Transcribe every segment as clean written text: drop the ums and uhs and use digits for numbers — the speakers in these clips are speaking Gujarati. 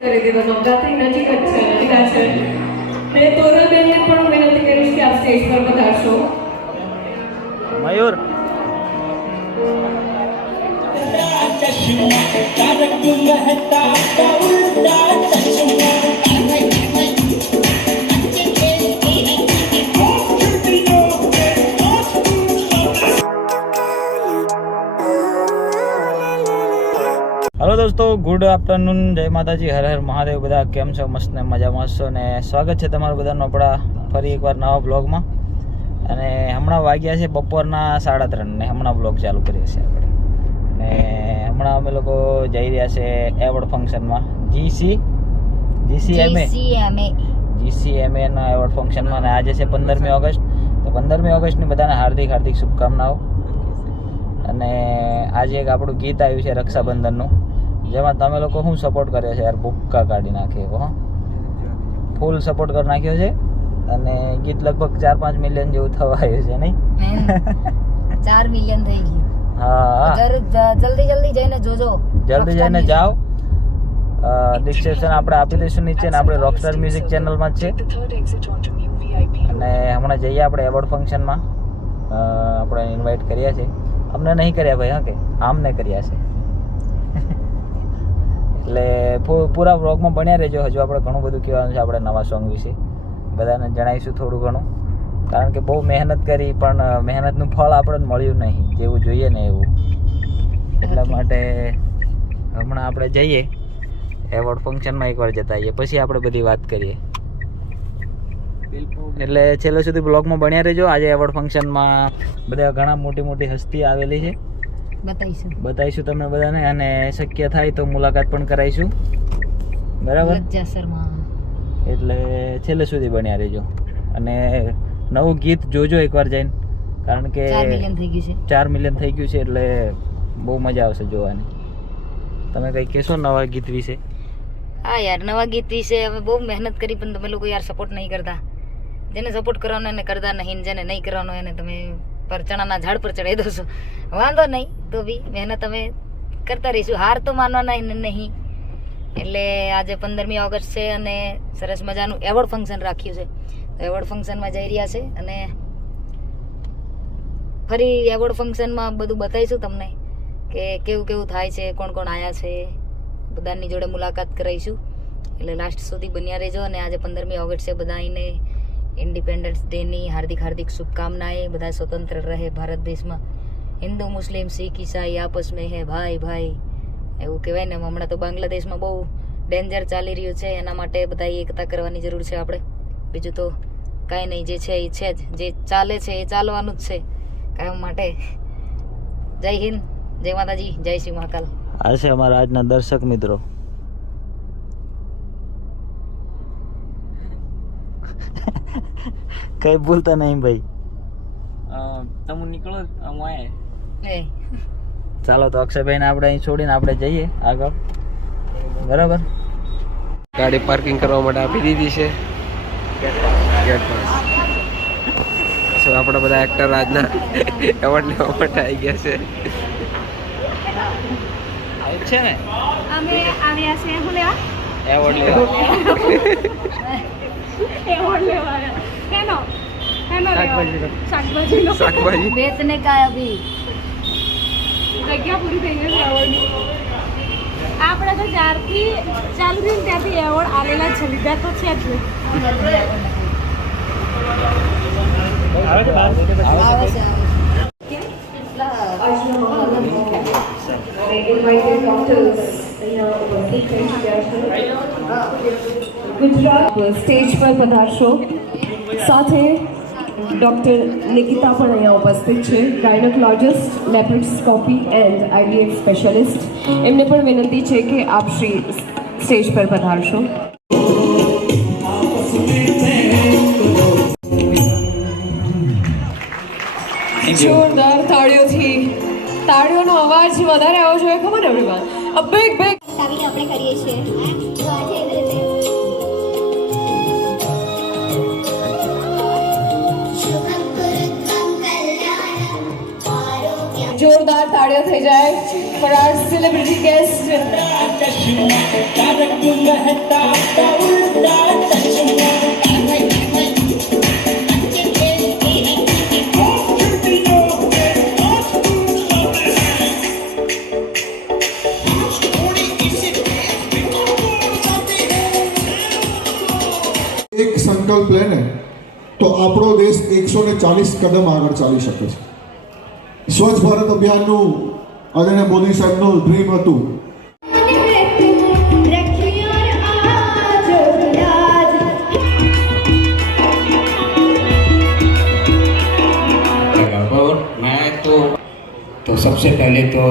કરી દીધો નવરાત્રી નજીક જ છે નજીક છે તે તોરલબેનને પણ વિનંતી કરીશ કે આપ સ્ટેજ પર પધારશો. મયુર હેલો દોસ્તો, ગુડ આફ્ટરનૂન, જય માતાજી, હર હર મહાદેવ. બધા કેમ છો? મસ્ત ને મજામાં હશો ને સ્વાગત છે તમારું બધાનું આપણા ફરી એકવાર નવા બ્લોગમાં. અને હમણાં વાગ્યા છે બપોરના 3:30 ને હમણાં બ્લોગ ચાલુ કરીએ છીએ આપણે. ને હમણાં અમે લોકો જઈ રહ્યા છે એવોર્ડ ફંક્શનમાં, GCMA ના એવોર્ડ ફંક્શનમાં. અને આજે છે 15મી ઓગસ્ટ. તો 15મી ઓગસ્ટની બધાને હાર્દિક હાર્દિક શુભકામનાઓ. અને આજે એક આપણું ગીત આવ્યું છે રક્ષાબંધનનું, જેમાં તમે લોકો શું સપોર્ટ કર્યો છે યાર, ભૂક્કા કાઢી નાખ્યો. હા, ફૂલ સપોર્ટ કરી નાખ્યો છે. અને ગીત લગભગ 4-5 મિલિયન જેવું થવા આવ્યું છે, નહીં? 4 મિલિયન થઈ ગયું. હા, જલ્દી જઈને જોજો, જલ્દી જઈને જાઓ. ડિસ્ક્રિપ્શન આપણે આપી દઈશું નીચે, ને આપણે રોકસ્ટાર મ્યુઝિક ચેનલમાં જ છે. અને હમણાં જઈએ આપણે એવોર્ડ ફંક્શનમાં. આપણે ઇન્વાઇટ કર્યા છે, અમને નહીં કર્યા ભાઈ. હા, કે આમને કર્યા છે. એટલે પૂરા વ્લોગમાં બન્યા રહેજો. હજુ આપણે ઘણું બધું કહેવાનું છે આપણે નવા સોંગ વિશે, બધાને જણાવીશું થોડું ઘણું. કારણ કે બહુ મહેનત કરી, પણ મહેનતનું ફળ આપણને મળ્યું નહીં જેવું જોઈએ ને એવું. એટલા માટે હમણાં આપણે જઈએ એવોર્ડ ફંક્શનમાં, એકવાર જતા આવીએ, પછી આપણે બધી વાત કરીએ. એટલે છેલ્લે સુધી બ્લોગમાં બન્યા રહેજો. આજે એવોર્ડ ફંક્શનમાં બધા ઘણા મોટી મોટી હસ્તી આવેલી છે, બતાવીશું તમને બધાને. અને શક્ય થાય તો મુલાકાત પણ કરાવીશું, બરાબર? એટલે છેલ્લે સુધી બન્યા રહેજો. અને નવું ગીત જોજો એકવાર જઈને, કારણ કે 4 મિલિયન થઈ ગયું છે. એટલે બહુ મજા આવશે જોવાની. તમે કંઈ કહેશો નવા ગીત વિશે? હા યાર, નવા ગીત વિશે અમે બહુ મહેનત કરી, પણ તમે લોકો યાર સપોર્ટ નહીં કરતા. જેને સપોર્ટ કરવાનો એને કરતા નહીં, જેને નહીં કરવાનો એને તમે પર ચણાના ઝાડ પર ચડાવી દો છો. વાંધો નહીં, તો બી મહેનત અમે કરતા રહીશું. હાર તો માનવાના નહીં. એટલે આજે 15મી ઓગસ્ટ છે અને સરસ મજાનું એવોર્ડ ફંક્શન રાખ્યું છે. તો એવોર્ડ ફંક્શનમાં જઈ રહ્યા છે અને ફરી એવોર્ડ ફંક્શનમાં બધું બતાવીશું તમને કે કેવું થાય છે, કોણ કોણ આવ્યા છે, બધાની જોડે મુલાકાત કરાવીશું. એટલે લાસ્ટ સુધી બન્યા રહેજો. અને આજે 15મી ઓગસ્ટ છે, બધાને ઇન્ડિપેન્ડન્સ ડેની હાર્દિક હાર્દિક શુભકામનાएं. બધા સ્વતંત્ર રહે ભારત દેશમાં. હિન્દુ મુસ્લિમ શીખ ઈસાઈ આપસ મેં હે ભાઈ ભાઈ, એવું કહેવાય ને. હમણાં તો બાંગ્લાદેશમાં બહુ ડેન્જર ચાલી રહ્યું છે, એના માટે બધા એકતા કરવાની જરૂર છે આપણે. બીજું તો કાંઈ નહીં, જે છે એ છે જ, જે ચાલે છે એ ચાલવાનું જ છે કાયમ માટે. જય હિન્દ, જય માતાજી, જય શ્રી મહાકાલ. આ છે અમારા આજના દર્શક મિત્રો. કઈ ભૂલતા નહીં ભાઈ. તમે નીકળો, ચાલો તો અક્ષયભાઈ ને આપણે અહીં છોડીને આપણે જઈએ આગળ, બરાબર? ગાડી પાર્કિંગ કરવા માટે આપી દીધી છે ગેટ પર. આપણે બધા એક્ટર આજના એવોર્ડ લેવા માટે આવી ગયા છે. આવું છે ને, અમે આવ્યા છે હું લેવા એવોર્ડ લેવા. એવોર્ડ લેવા કેનો શાકભાજી बेचने का है अभी. જગ્યા પૂરી થઈ ગઈ છે એવોર્ડની. આપણે તો જ્યારથી ચાલુ થયું ત્યાંથી એવોર્ડ આવેલા છે, લીધા તો છે જ. ગુજરાત સ્ટેજ પર પધારશો. સાથે ડૉક્ટર નિકિતા પણ અહીંયા ઉપસ્થિત છે, ગાયનોકોલોજિસ્ટ, લેપ્રોસ્કોપી એન્ડ IVF સ્પેશિયાલિસ્ટ. એમને પણ વિનંતી છે કે આપ શ્રી સ્ટેજ પર પધારશો. જોરદાર તાળીઓનો અવાજ વધારે આવવો જોઈએ. ખબર ને એવરીવન, અ બિગ આપણે કરીએ છીએ. તો આજે એવી રીતે જોરદાર તાળીઓ થઈ જાય. for our celebrity guest. એક સંકલ્પ લે ને તો આપણો દેશ 140 કદમ આગળ ચાલી શકે છે. સ્વચ્છ ભારત અભિયાનનું આદરણીય મોદી સાહેબનું ડ્રીમ હતું. और मैं तो सबसे पहले तो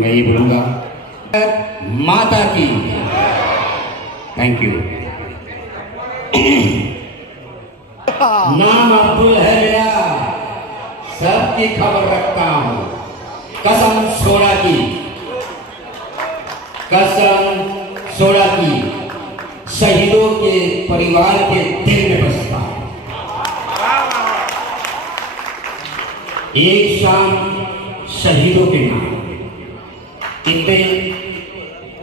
मैं ये बोलूँगा माता की थैंक यू. नाम अब्दुल है मेरा, सबकी खबर रखता हूँ. कसम सोना की, कसम सोना की, शहीदों के परिवार के दिल में बसता हूँ. एक शाम शहीदों के नाम. इतने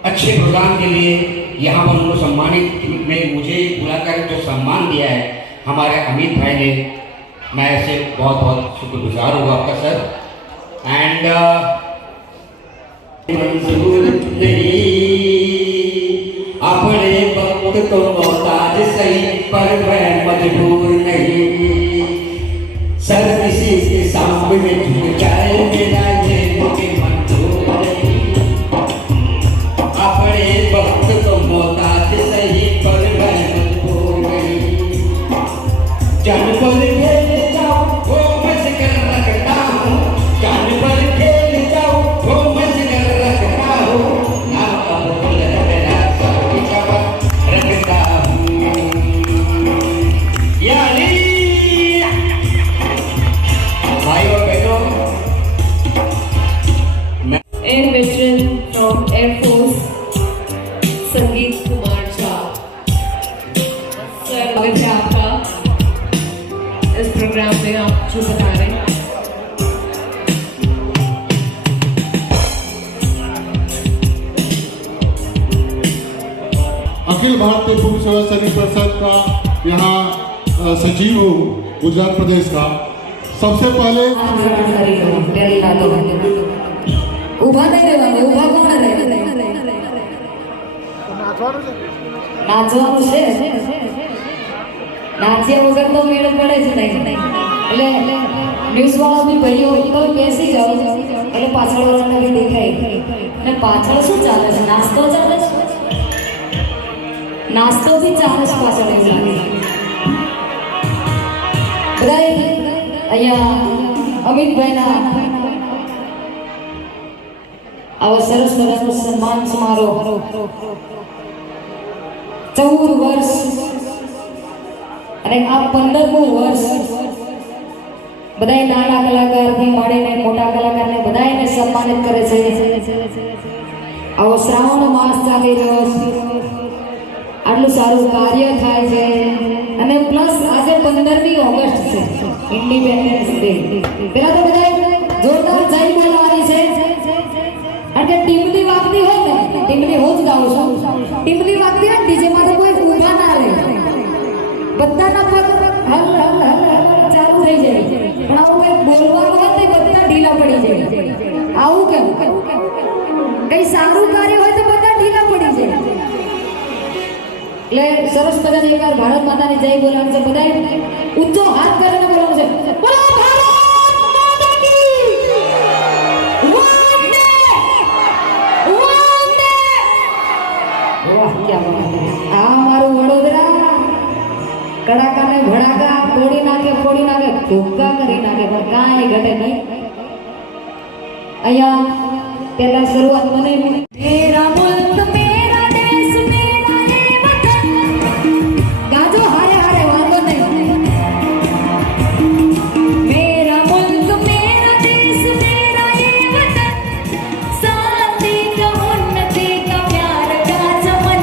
अच्छे प्रोग्राम के लिए यहाँ पर उनको सम्मानित में मुझे बुलाकर जो सम्मान दिया है हमारे अमित भाई ने, मैं ऐसे बहुत बहुत शुक्रगुजार हूँ आपका सर. एंड मंजूर नहीं अपने वक्त तो मोहताज सही पर मैं मजबूर नहीं. सर किसी के सामने झुक जाए मेरा ये मुझे मंजूर नहीं. अपने वक्त तो मोहताज सही पर मैं मजबूर नहीं. जान पर खेल जाओ वो मज कर रखता हूँ. जान पर खेल जाओ वो मज कर रखता हूँ. ना अब्दुल है मेरा, सबकी खबर रखता हूँ. या अली भाइयों बहनों, Air veteran from Air Force, संगीत कुमार झा. सर, स्वागत है आपका इस प्रोग्राम में. आप जो बता रहे हैं अखिल भारतीय पूर्व सेवा सैनिक परिषद का यहाँ सचिव हूँ गुजरात प्रदेश का. सबसे पहले ઉભા નહીં રહેવાનું, ઉભા કોણ રહે? નાચવાનું છે. નાચ્યા વગર તો મેળ પડે જ નહીં. એટલે ન્યૂઝ વાળા બી ભાઈઓ તો બેસી જાઓ એટલે પાછળ વાળાને બી દેખાય. અને પાછળ શું ચાલે છે? નાસ્તો ચાલે છે. નાસ્તો બી ચાલે છે પાછળ એવું લાગે. બધા અહીંયા અમિતભાઈના આવા સરસ મજાનો સન્માન સમારોહ 14 વર્ષ અને આ 15મું વર્ષ બધાય નાના કલાકારથી માંડીને મોટા કલાકારને બધાયને સન્માનિત કરે છે. આવો શ્રાવણ માસ ચાલી રહ્યો છે, આટલું સારું કાર્ય થાય છે. અને પ્લસ આજે 15મી ઓગસ્ટ છે, ઇન્ડિપેન્ડન્સ ડે. પેલા તો બધા જોરદાર જય બોલવાની છે. કારણ કે ટીમની વાગતી હોય ને, ટીમની હું જ ગાઉં છું. ટીમની વાગતી હોય ડીજેમાં તો કોઈ ઊભા ના રહે, બધાના પગ હલ હલ હલ ચાલુ થઈ જાય. પણ આવું કંઈ બોલવાનું હોય તો બધા ઢીલા પડી જાય. આવું કેમ? કંઈ સારું કાર્ય હોય તો બધા ઢીલા પડી જાય. એટલે સરસ મજાની એકવાર ભારત માતાની જય બોલવાનું છે. બધાએ ઊંચો હાથ કરીને બોલવાનું છે. બોલો ભારત માતા કી વંદે વંદે. વાહ, ક્યાં વાત છે. આ મારું વડોદરા કડાકા ને ભડાકા તોડી નાખે, ફોડી નાખે, ધોકા કરી નાખે, પણ કાંઈ ઘટે નહીં. અહીંયા પહેલા શરૂઆત મને મેરા મુલ્ક મેરા દેશ મેરા ये वतन. ગાજો હારે હારે વાંધો નહીં. मेरा मुल्क मेरा देश मेरा ये वतन, शांति का उन्नति का प्यार का चमन.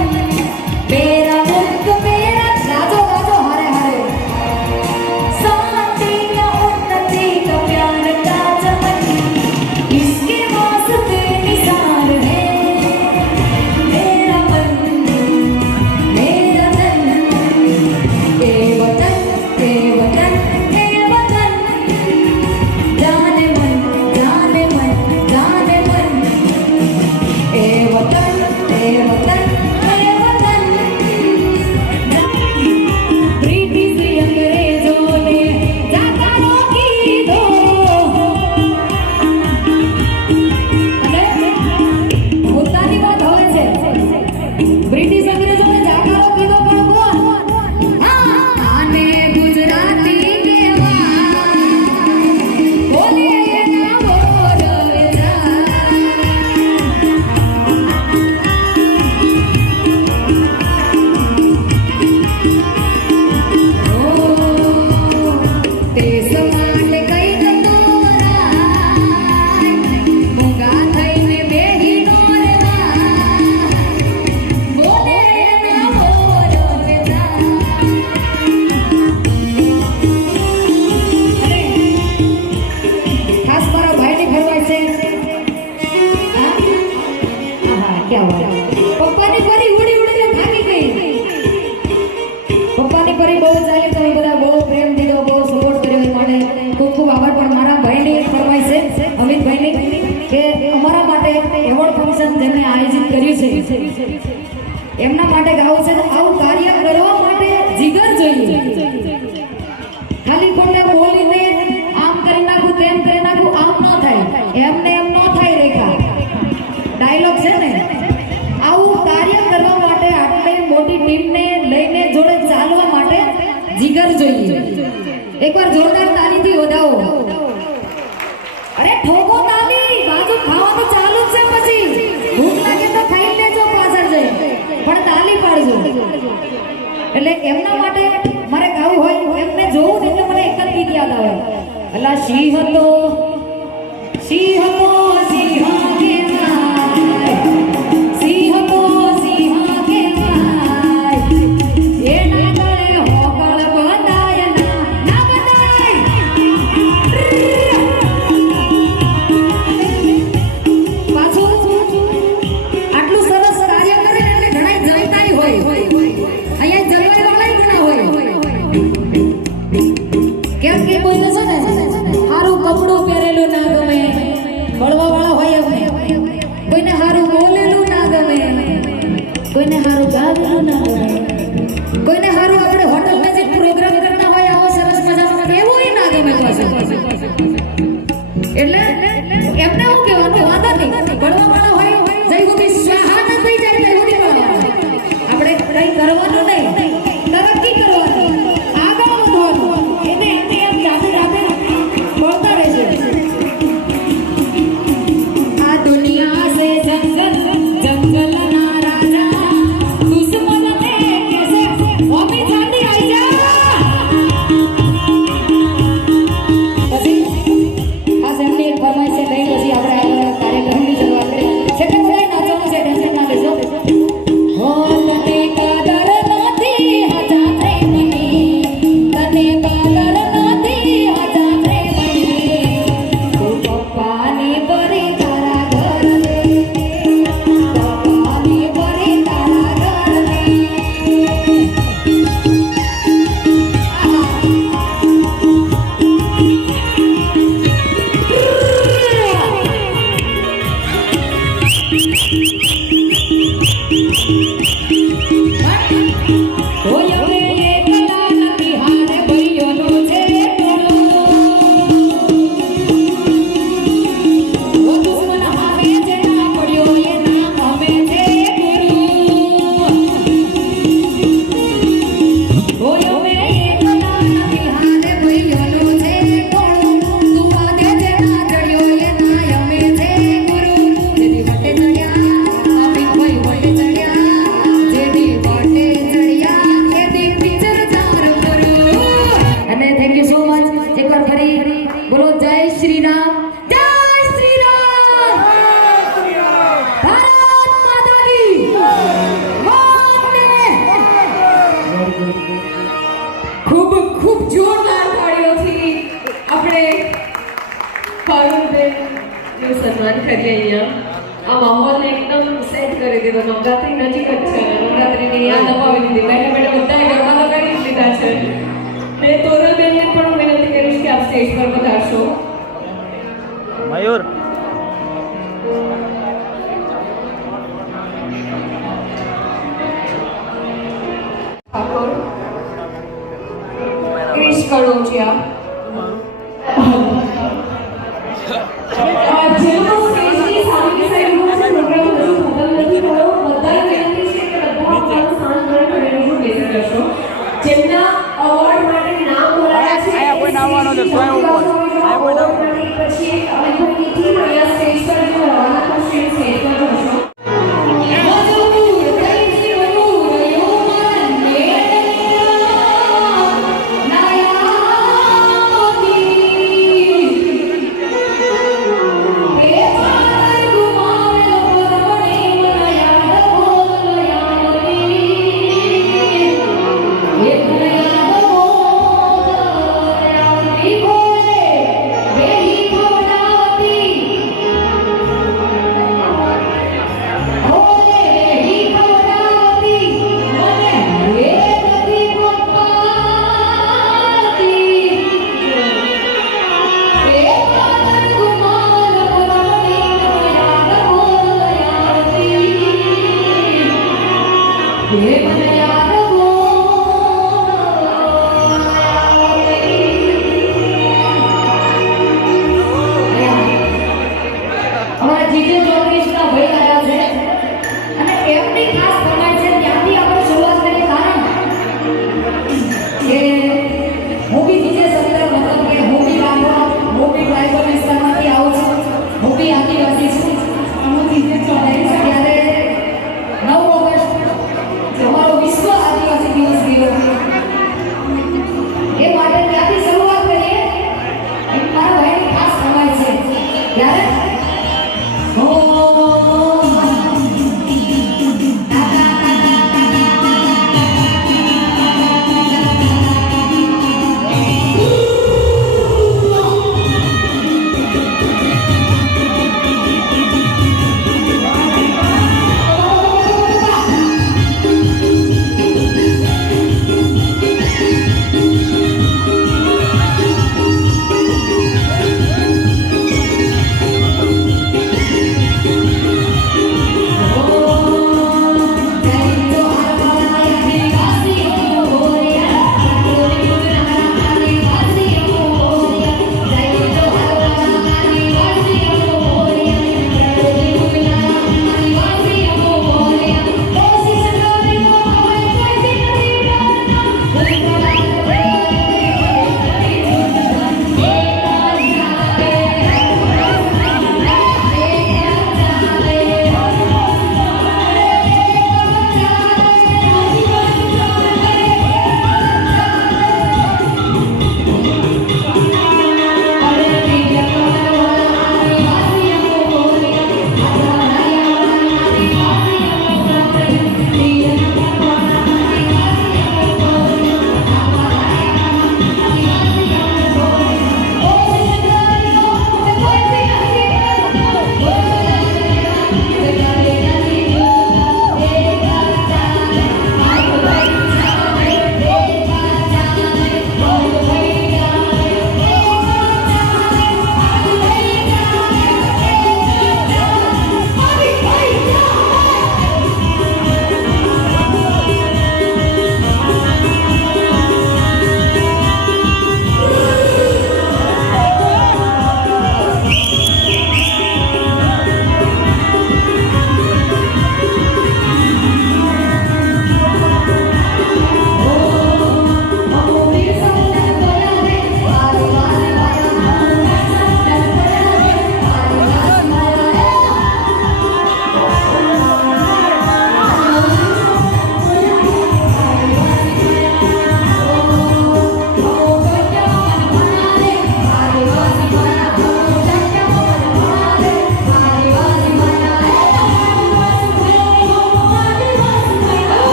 मेरा मुल्क मेरा गाजो गाजो हारे हारे. शांति का उन्नति का प्यार का चमन, इसके वास्ते निशान એમના માટે ગાવું છે. તો આવું કાર્ય કરવા માટે જીગર જોઈએ. ખાલી ખોટે બોલીને આમ કરી નાખું તેમ કરી નાખું આમ ન થાય, એમને એમ ન થાય. રેખા ડાયલોગ છે ને, આવું કાર્ય કરવા માટે આટલી મોટી ટીમને લઈને જોડે ચાલવા માટે જીગર જોઈએ. એકવાર જોરદાર તાલીથી વધાવો. અરે ઠોકો તાલી, બાજુ ખાવાનું ચાલુ જ છે, પછી ભૂખ લાગે તો ખાઈ લેજો પાછળ જઈ, પણ તાલી પાડજો. એટલે એમના માટે મારે ગાવું હોય, એમને જોવું ને એટલે મને એક જ ગીત યાદ આવે. અલા સિંહ હતો, સિંહ હતો, સિંહ કેવાય, સિંહ હતો, સિંહ કેવાય, એના ગળે હોકળ બંધાય ના બંધાય. પાછું આટલું સરસ કાર્ય કરે ને એટલે ઘણા જલતાય હોય. અહીંયા જલવાય વાળાય ઘણા હોય. કેમ કે કોઈને છે ને સારું કપડું પહેરેલું ના ગમે, બળવા વાળા હોય એમને. કોઈને સારું બોલેલું ના ગમે, કોઈને સારું ગાવેલું ના ગમે, કોઈને સારું આપણે હોટલમાં જે પ્રોગ્રામ કરતા હોય આવો સરસ મજાનો એવું ના ગમે પાછું. એટલે એમને હું કહેવાનું વાંધો નહીં, બળવા વાળા હોય જઈ સુધી સ્વાહા ન થઈ જાય ત્યાં સુધી બળવા. આપણે કંઈ કરવાનું નહીં, તરક્કી કરવાની, આગળ વધવાનું. એને એમ જાતે જાતે બોલતા રહેશે. આ દુનિયા સે જંગલ જંગલ ના રાજા દુશ્મન ને કેસે ઓમી ચાંદી આઈ જા. પછી આ સેમની એક ફરમાઈશ છે, લઈ પછી આપણે આ કાર્યક્રમની શરૂઆત કરીએ. છે કે બધા નાચવાનું છે, ટેન્શન ના લેજો. હો તને કદર નથી હજા પ્રેમની, તને કદર નથી હજા પ્રેમની, તું પપ્પાની પરી તારા ઘરને, પપ્પાની પરી તારા ઘરને. ઓય હવે એકલા નથી હારે ભઈઓનો છે ટોળો. ઓ દુશ્મન હારે જે ના પડ્યો એ નામ અમે છે ગુરુ. ઓય હવે એકલા નથી હારે ભઈઓનો છે ટોળો. સુવાદે જે ના ચડ્યો એ ના અમે છે ગુરુ. જેની વટે ચડ્યા અમે કોઈ વટે ચડ્યા, જેની વટે ચડ્યા એની પિક્ચર ચાર કરું. અને થેન્ક યુ સો મચ. એકવાર ફરી બોલો જય શ્રી રામ, જય શ્રી રામ, ભારત માતા કી વંદે. ખૂબ ખૂબ જોરદાર તાળીઓથી આપણે પારુલબેનનું સન્માન કરીએ. અહીંયા આ માહોલને એકદમ સેટ કરી દીધો. નવરાત્રી નજીક જ છે, નવરાત્રીની યાદ અપાવી દીધી. બેઠા બેઠા બધાએ ગરબા તો કરી જ લીધા છે. મેં તોરલબેનને પણ હું વિનંતી કરીશ કે આપ સ્ટેજ પર પધારશો. મયુર ઠાકોર, ક્રિશ કડોચિયા, જેનો સ્ટેજની સામેની સાઈડનો જે પ્રોગ્રામ હજુ ખતમ નથી થયો, બધાને વિનંતી છે કે બધા પોતાનું સ્થાન પર બેસી જશો. જેમના અવોર્ડ માટે નામ બોલાયા છે, આયા કોઈ નામવાનો છે, સ્વયં ઉપર. આયા કોઈ નામ પછી અમિતભાઈની ટીમ અહીંયા સ્ટેજ પર જો રવાના થશે, સ્ટેજ પર જશો. मनया